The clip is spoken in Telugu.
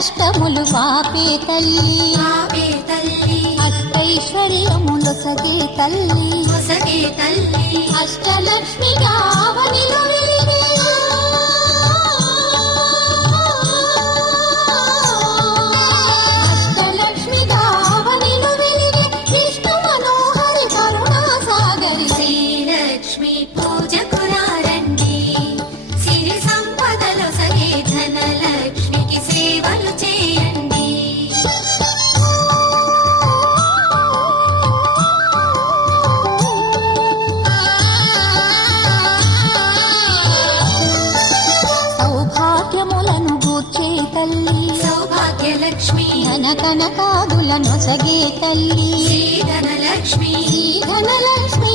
కష్టములు పాపే తల్లి అష్టైశ్వర్యములొసగే తల్లి అష్టలక్ష్మి గావనిలో వెలిగే అష్టలక్ష్మి గావనిలో వెలిగే విష్ణు మనోహరి కరుణా సాగరి శ్రీలక్ష్మి పూజకు రండి సిరి సంపదలు సగే ధనలక్ష్మికి సేవలు చేయండి. సౌభాగ్యములను గూర్చే తల్లి సౌభాగ్యలక్ష్మి ధన కనకాదులను సగే తల్లి శ్రీ ధనలక్ష్మి ధనలక్ష్మి